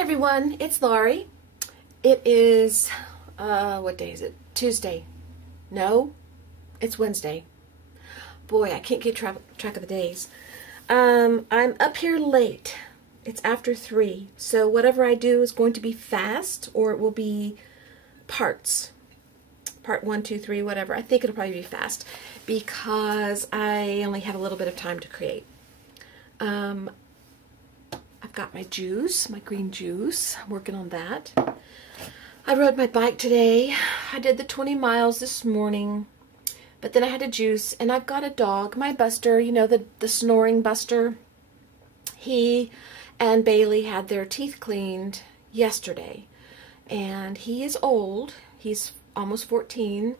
everyone, it's Laurie. It is, what day is it? Tuesday. No, it's Wednesday. Boy, I can't keep track of the days. I'm up here late. It's after 3, so whatever I do is going to be fast, or it will be parts. Part 1, 2, 3, whatever. I think it'll probably be fast because I only have a little bit of time to create. I've got my juice, my green juice. I'm working on that. I rode my bike today. I did the 20 miles this morning, but then I had a juice, and I've got a dog, my Buster, you know, the snoring Buster. He and Bailey had their teeth cleaned yesterday, and he is old. He's almost 14,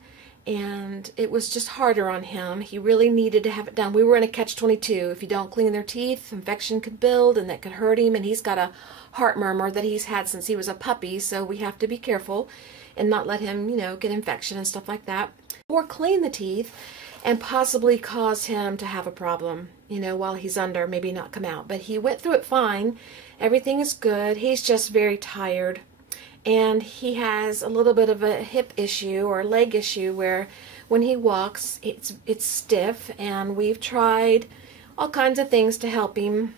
and it was just harder on him. He really needed to have it done. We were in a catch-22. If you don't clean their teeth, infection could build, and that could hurt him, and he's got a heart murmur that he's had since he was a puppy, so we have to be careful and not let him, you know, get infection and stuff like that, or clean the teeth and possibly cause him to have a problem, you know, while he's under, maybe not come out. But he went through it fine. Everything is good. He's just very tired. And he has a little bit of a hip issue or leg issue where when he walks, it's stiff, and we've tried all kinds of things to help him.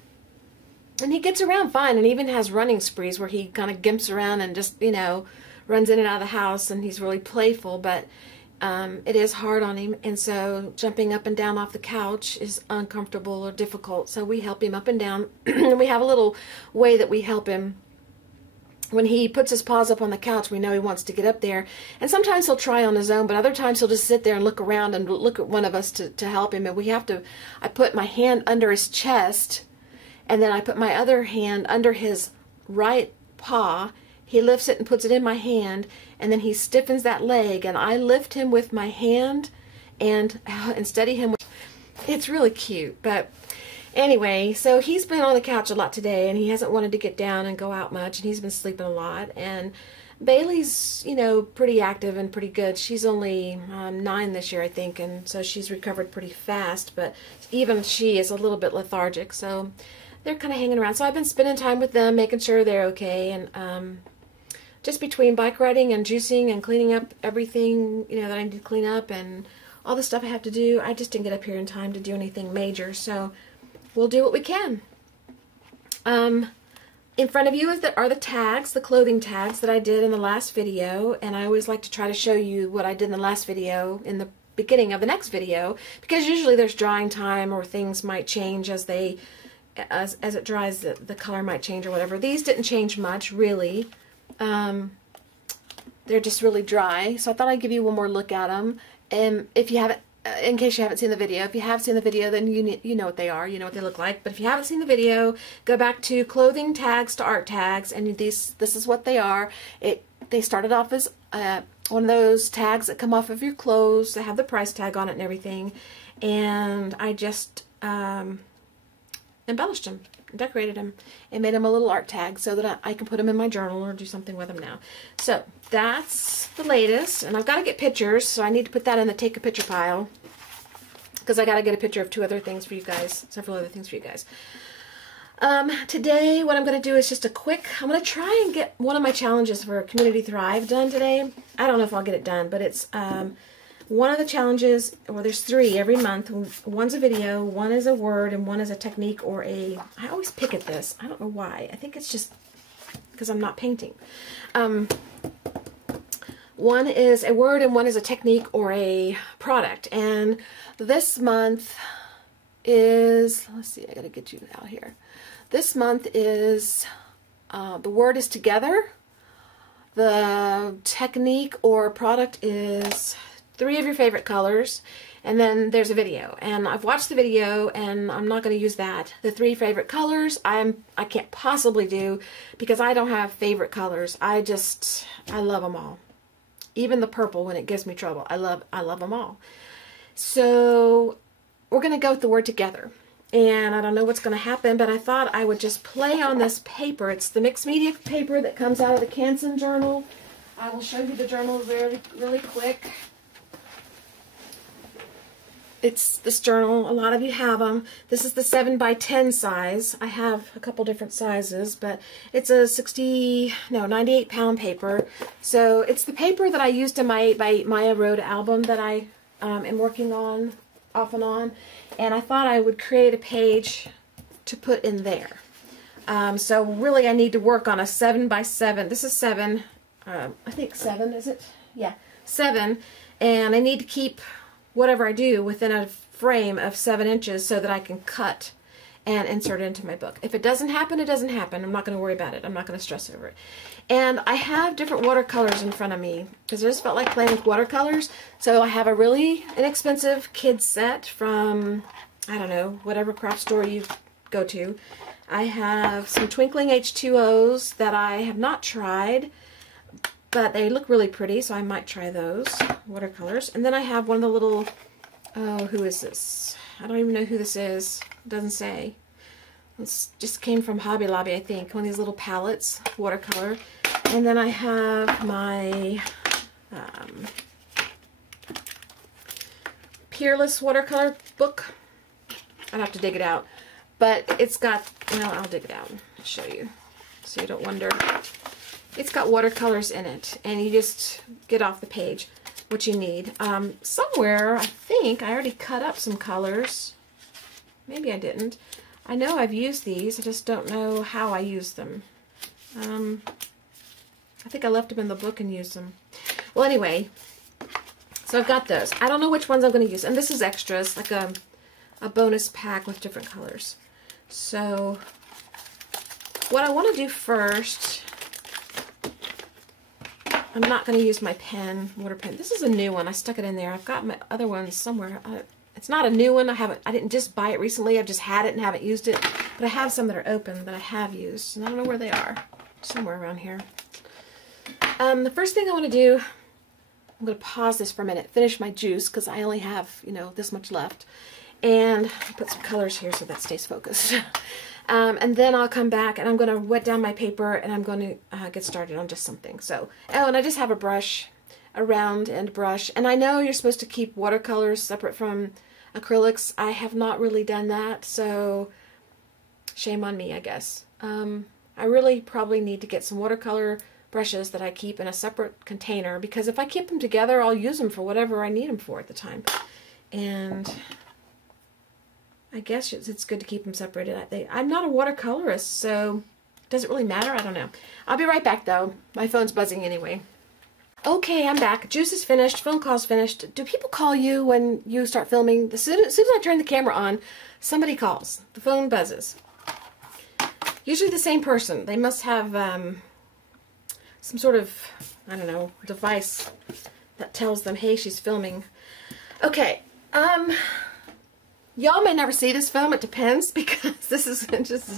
And he gets around fine, and even has running sprees where he kind of gimps around and just, you know, runs in and out of the house, and he's really playful, but it is hard on him, and so jumping up and down off the couch is uncomfortable or difficult, so we help him up and down. And we have a little way that we help him. When he puts his paws up on the couch, we know he wants to get up there. And sometimes he'll try on his own, but other times he'll just sit there and look around and look at one of us to help him. And we have to, I put my hand under his chest, and then I put my other hand under his right paw. He lifts it and puts it in my hand, and then he stiffens that leg, and I lift him with my hand and steady him. It's really cute, but anyway, so he's been on the couch a lot today, and he hasn't wanted to get down and go out much, and he's been sleeping a lot. And Bailey's, you know, pretty active and pretty good. She's only 9 this year, I think, and so she's recovered pretty fast, but even she is a little bit lethargic, so they're kind of hanging around. So I've been spending time with them, making sure they're okay, and just between bike riding and juicing and cleaning up everything, you know, that I need to clean up and all the stuff I have to do, I just didn't get up here in time to do anything major, so we'll do what we can. In front of you are the tags, the clothing tags that I did in the last video, and I always like to try to show you what I did in the last video in the beginning of the next video, because usually there's drying time or things might change as it dries, the color might change or whatever. These didn't change much, really. They're just really dry, so I thought I'd give you one more look at them. And if you haven't, in case you haven't seen the video, if you have seen the video, then you know what they are, you know what they look like. But if you haven't seen the video, go back to clothing tags to art tags, and this is what they are. They started off as one of those tags that come off of your clothes. They have the price tag on it and everything, and I just embellished them, decorated them, and made them a little art tag so that I can put them in my journal or do something with them now. So that's the latest, and I've got to get pictures, so I need to put that in the take a picture pile, because I got to get a picture of several other things for you guys. Today what I'm going to do is just I'm going to try and get one of my challenges for Community Thrive done today. I don't know if I'll get it done, but it's one of the challenges, well, there's 3 every month. One's a video, one is a word, and one is a technique or I always pick at this. I don't know why. I think it's just because I'm not painting. One is a word and one is a technique or a product. And this month is, let's see, I gotta get you out here. This month is, the word is together. The technique or product is 3 of your favorite colors, and then there's a video, and I've watched the video, and I'm not going to use that. The 3 favorite colors I can't possibly do, because I don't have favorite colors. I love them all, even the purple when it gives me trouble. I love them all. So we're going to go with the word together, and I don't know what's going to happen, but I thought I would just play on this paper. It's the mixed media paper that comes out of the Canson journal. I will show you the journal really quick. It's this journal. A lot of you have them. This is the 7x10 size. I have a couple different sizes, but it's a 98 pound paper. So it's the paper that I used in my 8x8 Maya Road album that I am working on off and on. And I thought I would create a page to put in there. So really I need to work on a 7x7. This is 7. I think 7, is it? Yeah, 7. And I need to keep whatever I do within a frame of 7 inches so that I can cut and insert it into my book. If it doesn't happen, it doesn't happen. I'm not going to worry about it. I'm not going to stress over it. And I have different watercolors in front of me because I just felt like playing with watercolors. So I have a really inexpensive kids set from, I don't know, whatever craft store you go to. I have some twinkling H2Os that I have not tried, but they look really pretty, so I might try those watercolors. And then I have one of the little, oh, who is this? I don't even know who this is. It doesn't say. This just came from Hobby Lobby, I think. One of these little palettes, watercolor. And then I have my Peerless watercolor book. I'd have to dig it out. But it's got, well, I'll dig it out and show you so you don't wonder. It's got watercolors in it, and you just get off the page what you need. Somewhere, I think, I already cut up some colors. Maybe I didn't. I know I've used these, I just don't know how I used them. I think I left them in the book and used them. Well, anyway, so I've got those. I don't know which ones I'm going to use, and this is extras, like a bonus pack with different colors. So, what I want to do first, I'm not going to use my pen, water pen. This is a new one. I stuck it in there. I've got my other ones somewhere. It's not a new one. I didn't just buy it recently. I've just had it and haven't used it. But I have some that are open that I have used. And I don't know where they are. Somewhere around here. The first thing I want to do, I'm going to pause this for a minute. Finish my juice because I only have, you know, this much left. And I'll put some colors here so that stays focused. And then I'll come back and I'm going to wet down my paper and I'm going to get started on just something. So, oh, and I just have a brush, a round end brush. And I know you're supposed to keep watercolors separate from acrylics. I have not really done that, so shame on me, I guess. I really probably need to get some watercolor brushes that I keep in a separate container, because if I keep them together, I'll use them for whatever I need them for at the time. And I guess it's good to keep them separated. I'm not a watercolorist, so does it really matter? I don't know. I'll be right back, though. My phone's buzzing anyway. Okay, I'm back. Juice is finished. Phone call's finished. Do people call you when you start filming? As soon as I turn the camera on, somebody calls. The phone buzzes. Usually the same person. They must have some sort of, I don't know, device that tells them, hey, she's filming. Okay, y'all may never see this film. It depends, because this is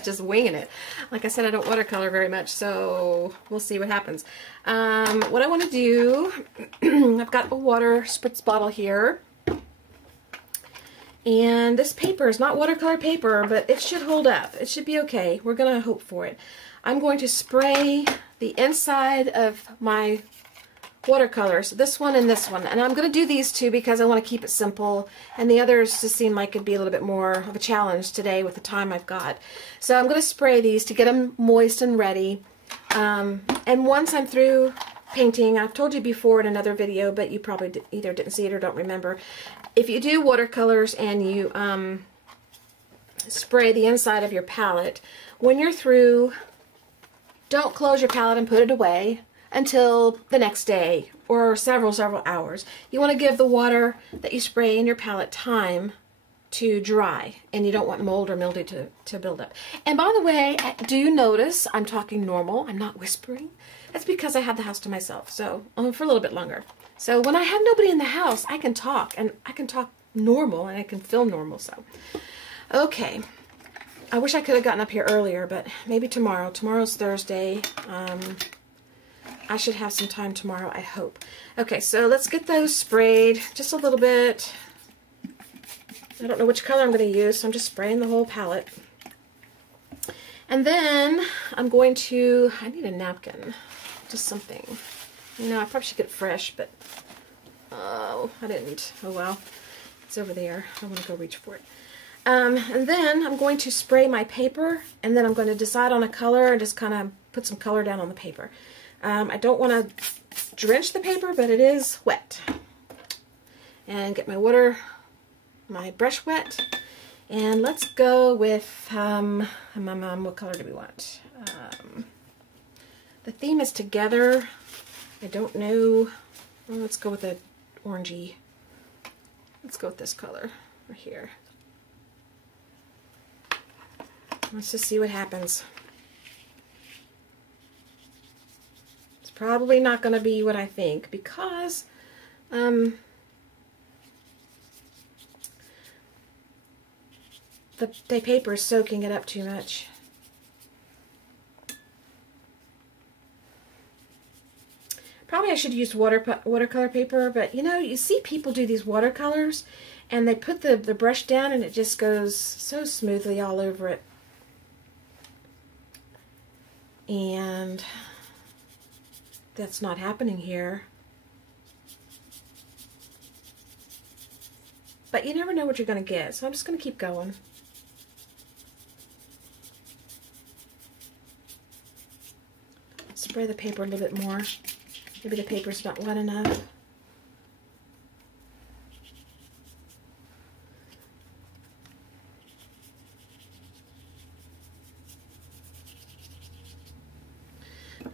just winging it. Like I said, I don't watercolor very much, so we'll see what happens. What I want to do, I've got a water spritz bottle here. And this paper is not watercolor paper, but it should hold up. It should be okay. We're going to hope for it. I'm going to spray the inside of my watercolors, this one and this one. And I'm going to do these two because I want to keep it simple. And the others just seem like it'd be a little bit more of a challenge today with the time I've got. So I'm going to spray these to get them moist and ready. And once I'm through painting, I've told you before in another video, but you probably either didn't see it or don't remember. If you do watercolors and you spray the inside of your palette, when you're through, don't close your palette and put it away until the next day or several hours. You want to give the water that you spray in your palette time to dry, and you don't want mold or mildew to build up. And by the way, do you notice I'm talking normal? I'm not whispering. That's because I have the house to myself, so for a little bit longer. So when I have nobody in the house, I can talk, and I can talk normal, and I can film normal. So, okay. I wish I could have gotten up here earlier, but maybe tomorrow. Tomorrow's Thursday. I should have some time tomorrow, I hope. Okay, so let's get those sprayed just a little bit. I don't know which color I'm going to use, so I'm just spraying the whole palette. And then I'm going to, I need a napkin, just something. You know, I probably should get fresh, but, oh, I didn't. Oh, well. It's over there. I want to go reach for it. And then I'm going to spray my paper, and then I'm going to decide on a color and just kind of put some color down on the paper. I don't want to drench the paper, but it is wet. And get my brush wet. And let's go with, what color do we want? The theme is together. I don't know. Well, let's go with the orangey. Let's go with this color right here. Let's just see what happens. It's probably not going to be what I think because the paper is soaking it up too much. Probably I should use watercolor paper, but you know, you see people do these watercolors and they put the brush down and it just goes so smoothly all over it. And that's not happening here. But you never know what you're going to get, so I'm just going to keep going. Spray the paper a little bit more. Maybe the paper's not wet enough.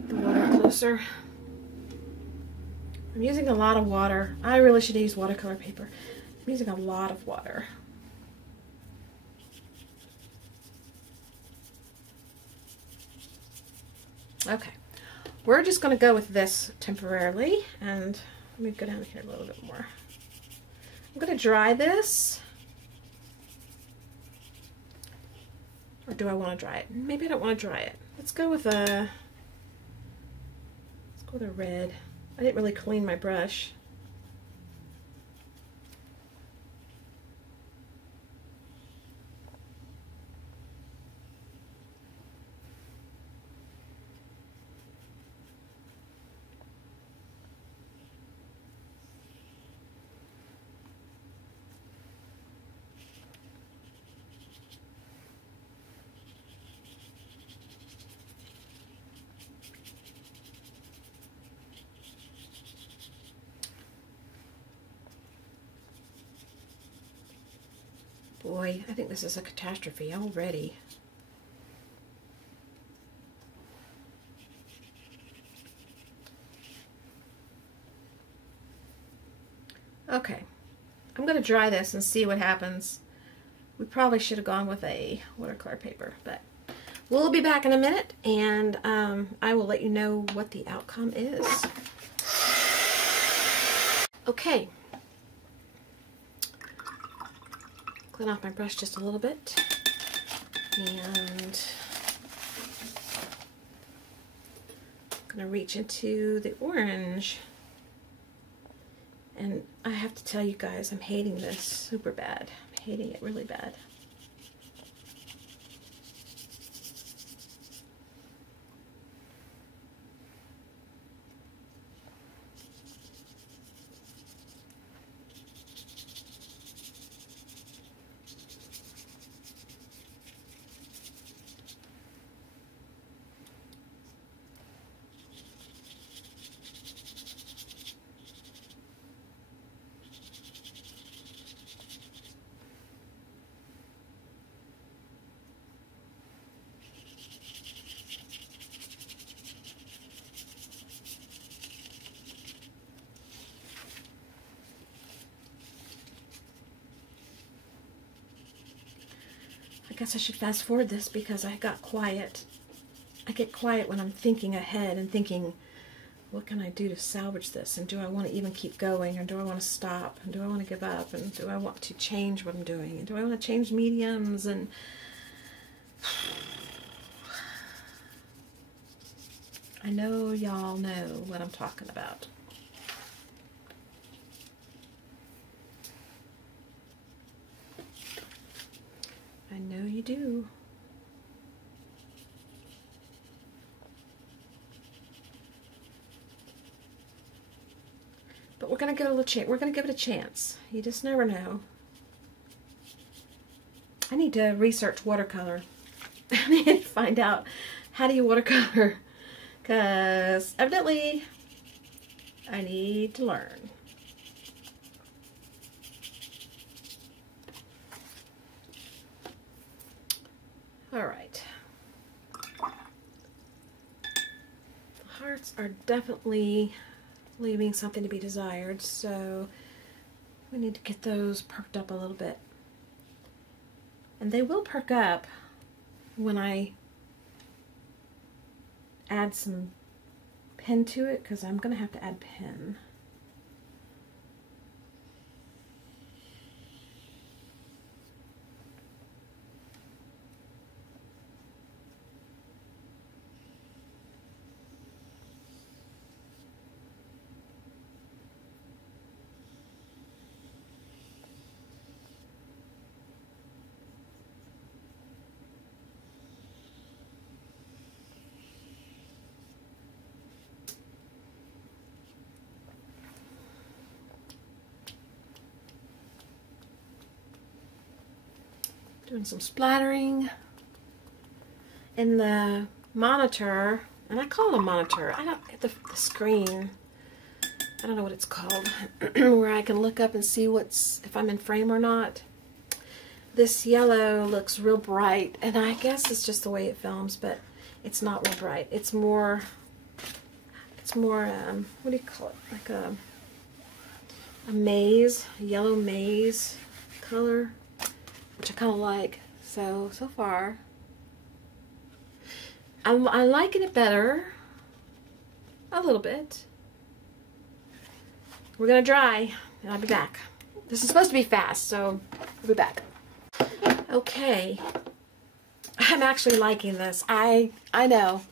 The water closer. I'm using a lot of water. I really should use watercolor paper. I'm using a lot of water. Okay. We're just going to go with this temporarily, and let me go down here a little bit more. I'm going to dry this, or do I want to dry it? Maybe I don't want to dry it. Let's go with a red. I didn't really clean my brush. Boy, I think this is a catastrophe already. Okay, I'm going to dry this and see what happens. We probably should have gone with a watercolor paper, but we'll be back in a minute, and I will let you know what the outcome is. Okay. Clean off my brush just a little bit, and I'm going to reach into the orange, and I have to tell you guys, I'm hating this super bad. I'm hating it really bad. I guess I should fast forward this because I got quiet. I get quiet when I'm thinking ahead and thinking, what can I do to salvage this? And do I want to even keep going? Or do I want to stop? And do I want to give up? And do I want to change what I'm doing? And do I want to change mediums? And I know y'all know what I'm talking about. I know you do. But we're gonna give it a chance. We're gonna give it a chance. You just never know. I need to research watercolor. I need to find out how do you watercolor, because evidently I need to learn. All right. The hearts are definitely leaving something to be desired, so we need to get those perked up a little bit. And they will perk up when I add some pen to it, because I'm going to have to add pen. Doing some splattering. In the monitor, and I call it a monitor, I don't, the screen, I don't know what it's called, where I can look up and see if I'm in frame or not. This yellow looks real bright, and I guess it's just the way it films, but it's not real bright. It's more, what do you call it, like a maize, a yellow maize color, which I kind of like. So far, I'm liking it better, a little bit. We're gonna dry, and I'll be back. This is supposed to be fast, so I'll be back. Okay, I'm actually liking this. I know,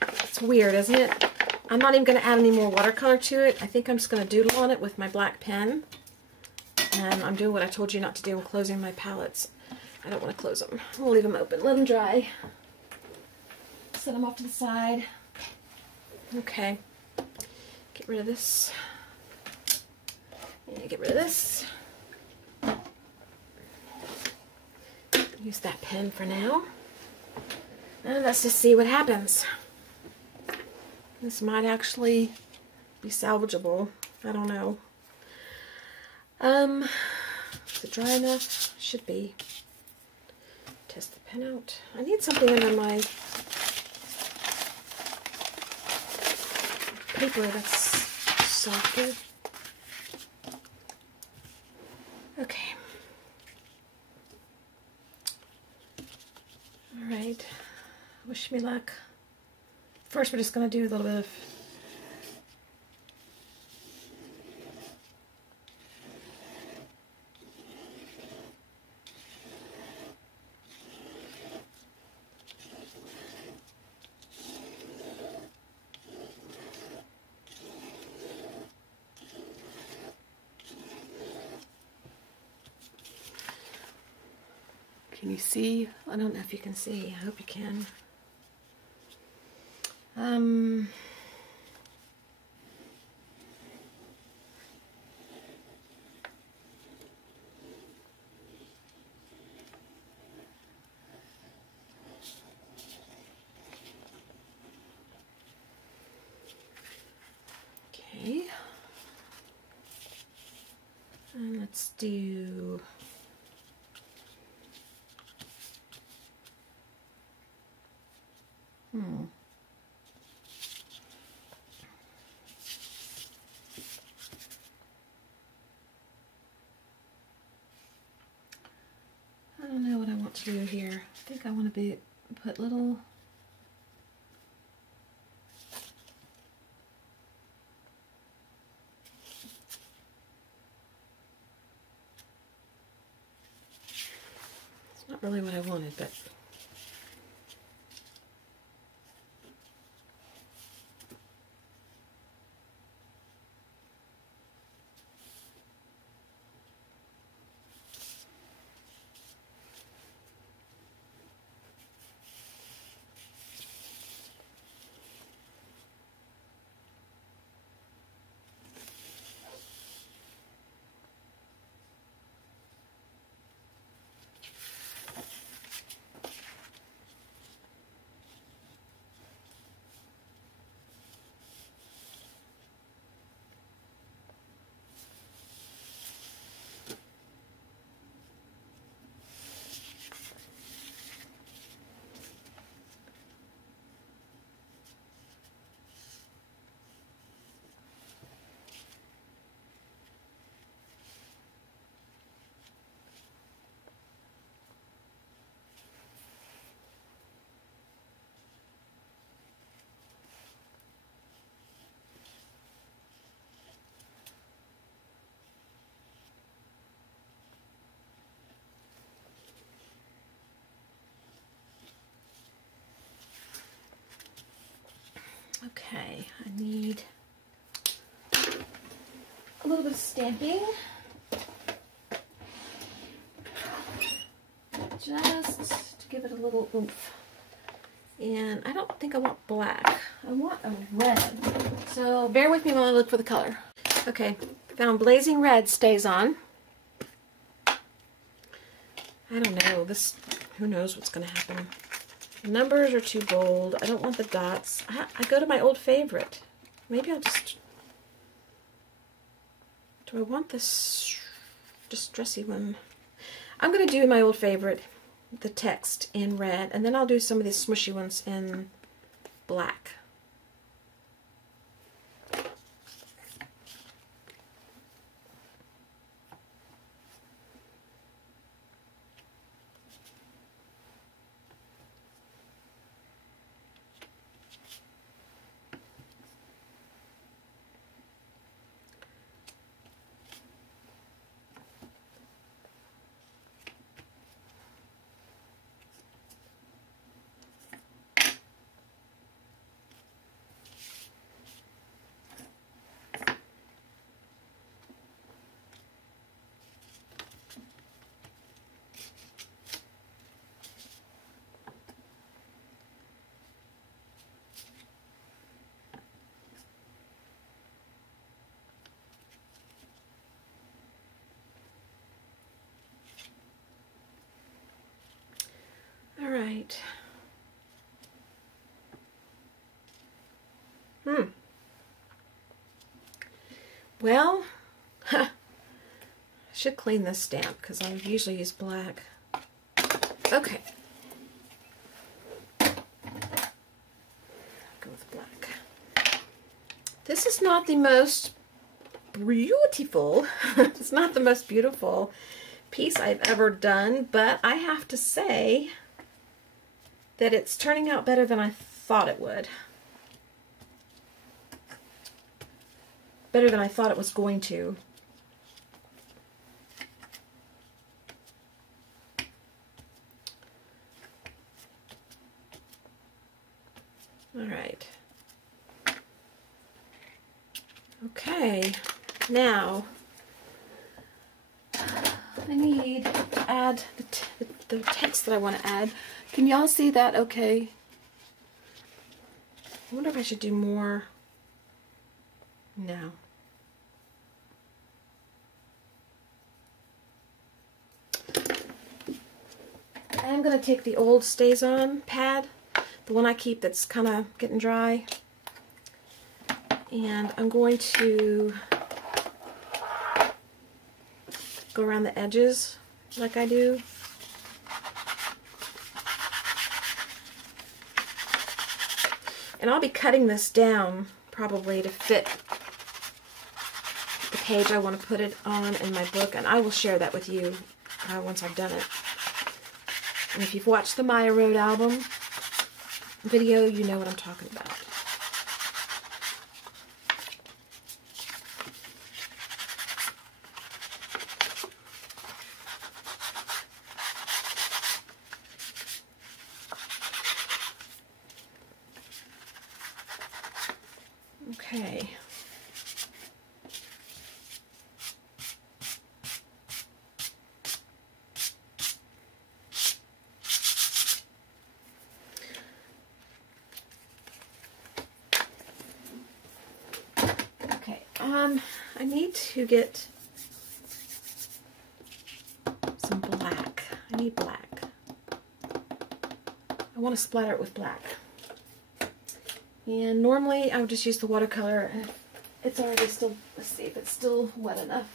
it's weird, isn't it? I'm not even gonna add any more watercolor to it. I think I'm just gonna doodle on it with my black pen. And I'm doing what I told you not to do. I'm closing my palettes. I don't want to close them. We'll leave them open. Let them dry. Set them off to the side. Okay. Get rid of this. And get rid of this. Use that pen for now. And let's just see what happens. This might actually be salvageable. I don't know. Is it dry enough? Should be. Test the pen out. I need something under my paper that's softer. Okay. Alright. Wish me luck. First, we're just going to do a little bit of Can you see? I don't know if you can see. I hope you can. Okay. And let's do I don't know what I want to do here. I think I want to put little it's not really what I wanted, but Okay, I need a little bit of stamping. Just to give it a little oomph. And I don't think I want black. I want a red. So bear with me while I look for the color. Okay, found Blazing Red Stays On. I don't know. Who knows what's going to happen. The numbers are too bold. I don't want the dots. I go to my old favorite. Maybe I'll just... Do I want this distressy one? I'm going to do my old favorite, the text in red, and then I'll do some of these smushy ones in black. All right. Well, I should clean this stamp because I usually use black. Okay. Go with black. This is not the most beautiful, it's not the most beautiful piece I've ever done, but I have to say that it's turning out better than I thought it would. Better than I thought it was going to. All right. Okay, now I need to add the text that I want to add. Can y'all see that okay? I wonder if I should do more. No. I'm going to take the old Stays On pad, the one I keep that's kind of getting dry, and I'm going to go around the edges like I do. And I'll be cutting this down probably to fit the page I want to put it on in my book, and I will share that with you once I've done it. And if you've watched the Maya Road album video, you know what I'm talking about. Okay. I need to get some black. I need black. I want to splatter it with black. And normally I would just use the watercolor. It's already still, let's see if it's still wet enough.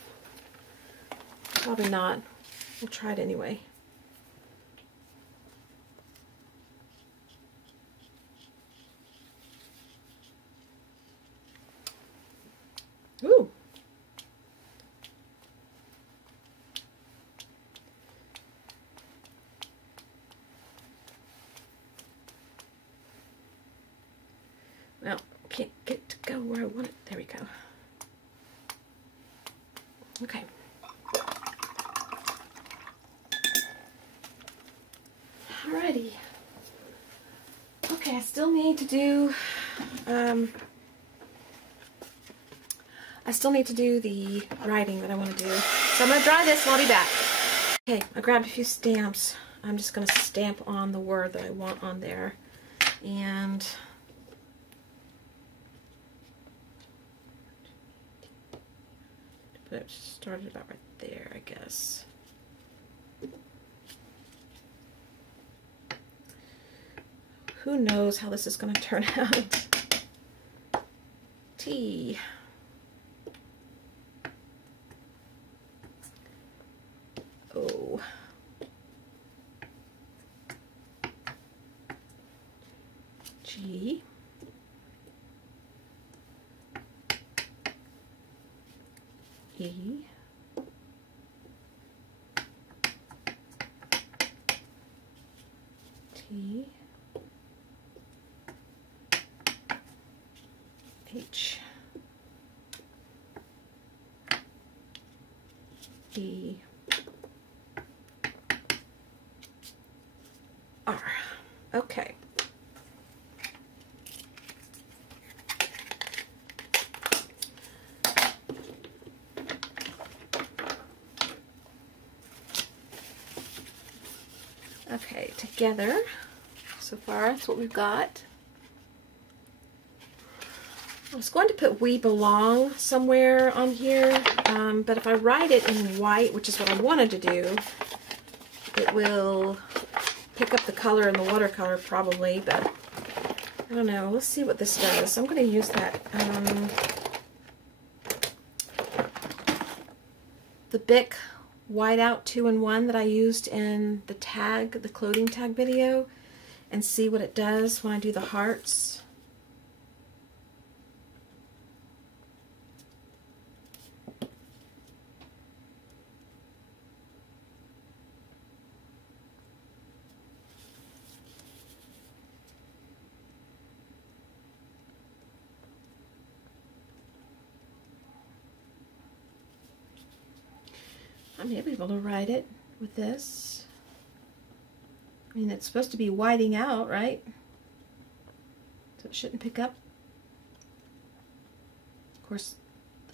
Probably not. We'll try it anyway. Ooh. Well, can't get it to go where I want it. There we go. Okay. Alrighty. Okay, I still need to do I still need to do the writing that I want to do. So I'm going to dry this and I'll be back. Okay, I grabbed a few stamps. I'm just going to stamp on the word that I want on there. And but it started about right there, I guess. Who knows how this is going to turn out? T. O. G. E. T. H. E. R. Okay. Okay, together, so far that's what we've got. I was going to put "We Belong" somewhere on here, but if I write it in white, which is what I wanted to do, it will pick up the color in the watercolor probably, but I don't know. Let's see what this does. So I'm going to use that, the Bic Whiteout 2-in-1 that I used in the tag, the clothing tag video, and see what it does when I do the hearts. I may be able to write it with this. I mean, it's supposed to be whiting out, right? So it shouldn't pick up. Of course,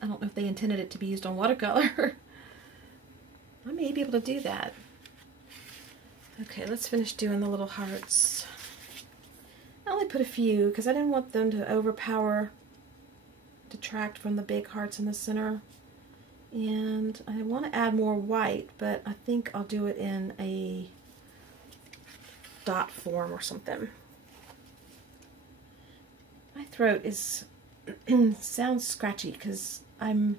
I don't know if they intended it to be used on watercolor. I may be able to do that. Okay, let's finish doing the little hearts. I only put a few because I didn't want them to overpower, detract from the big hearts in the center. And I want to add more white, but I think I'll do it in a dot form or something. My throat is sounds scratchy because I'm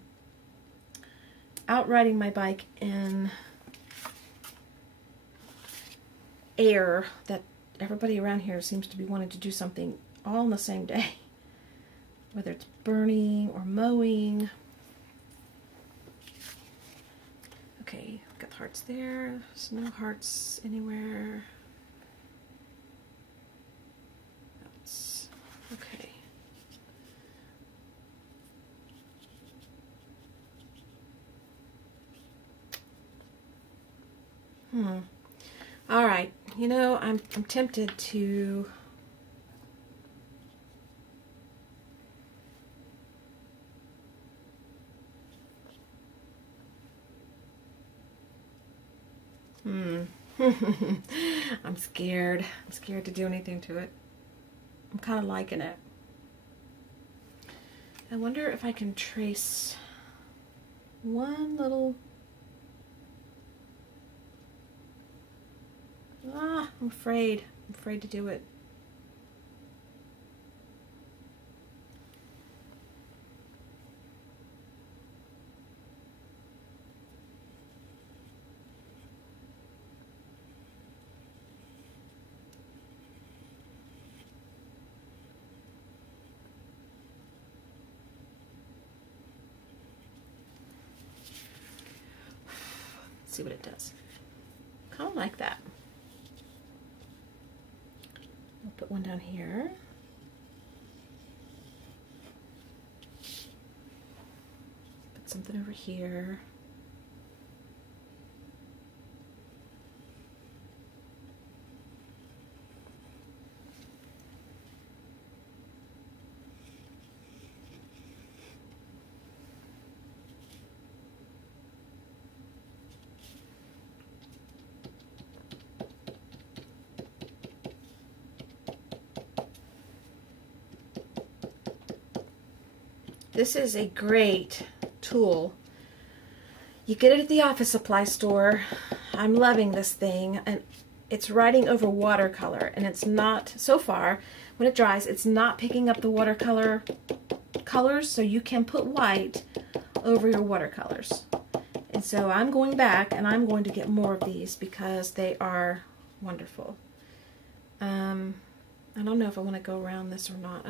out riding my bike in air that everybody around here seems to be wanting to do something all on the same day, whether it's burning or mowing. Okay, got the hearts there. There's no hearts anywhere. That's okay. All right. You know, I'm tempted to I'm scared. I'm scared to do anything to it. I'm kind of liking it. I wonder if I can trace one little... I'm afraid. I'm afraid to do it. See what it does. Kind of like that. I'll put one down here. Put something over here. This is a great tool. You get it at the office supply store. I'm loving this thing, and it's writing over watercolor, and it's not, so far, when it dries, it's not picking up the watercolor colors, so you can put white over your watercolors. And so I'm going back and I'm going to get more of these because they are wonderful. I don't know if I want to go around this or not.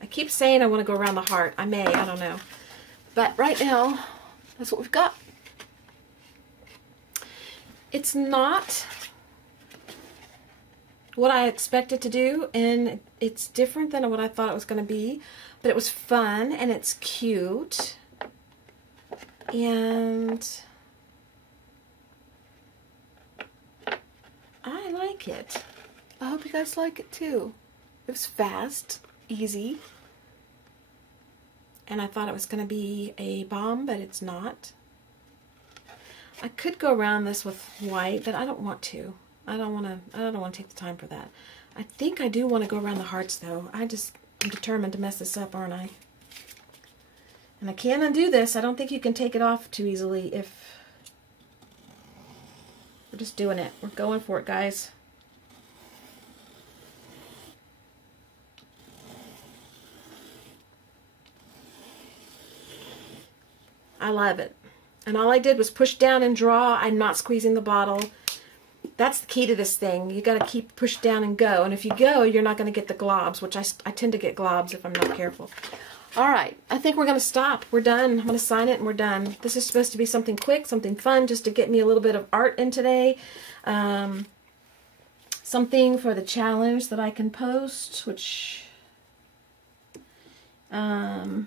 I keep saying I want to go around the heart. I may, I don't know. But right now, that's what we've got. It's not what I expected to do, and it's different than what I thought it was going to be, but it was fun and it's cute, and I like it. I hope you guys like it too. It was fast, easy, and I thought it was going to be a bomb, but it's not. I could go around this with white, but I don't want to. I don't want to take the time for that. I think I do want to go around the hearts though. I'm determined to mess this up, aren't I? And I can't undo this. I don't think you can take it off too easily if we're just doing it. We're going for it, guys. I love it. And all I did was push down and draw. I'm not squeezing the bottle. That's the key to this thing. You got to keep push down and go. And if you go, you're not going to get the globs, which I tend to get globs if I'm not careful. All right. I think we're going to stop. We're done. I'm going to sign it and we're done. This is supposed to be something quick, something fun, just to get me a little bit of art in today. Something for the challenge that I can post, which I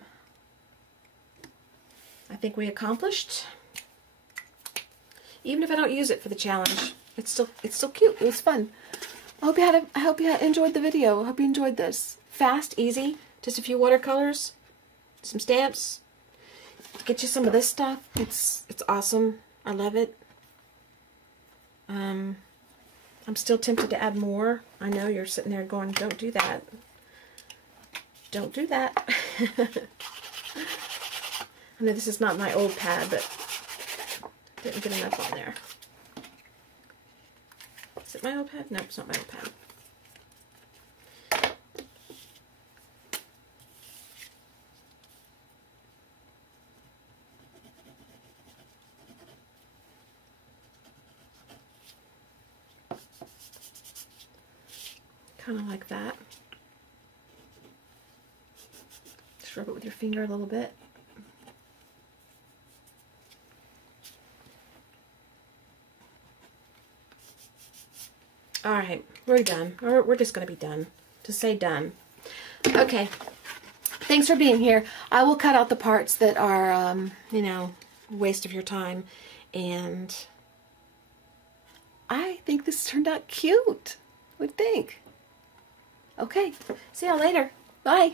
think we accomplished. Even if I don't use it for the challenge, it's still cute. It was fun. I hope you enjoyed the video. I hope you enjoyed this. Fast, easy, just a few watercolors, some stamps. Get you some of this stuff. It's awesome. I love it. I'm still tempted to add more. I know you're sitting there going, "Don't do that. Don't do that." I know this is not my old pad, but didn't get enough on there. Is it my old pad? No, it's not my old pad. Kind of like that. Just rub it with your finger a little bit. Alright, we're done. We're just going to be done. To say done. Okay. Thanks for being here. I will cut out the parts that are, you know, waste of your time. And I think this turned out cute. What do you think? Okay. See y'all later. Bye.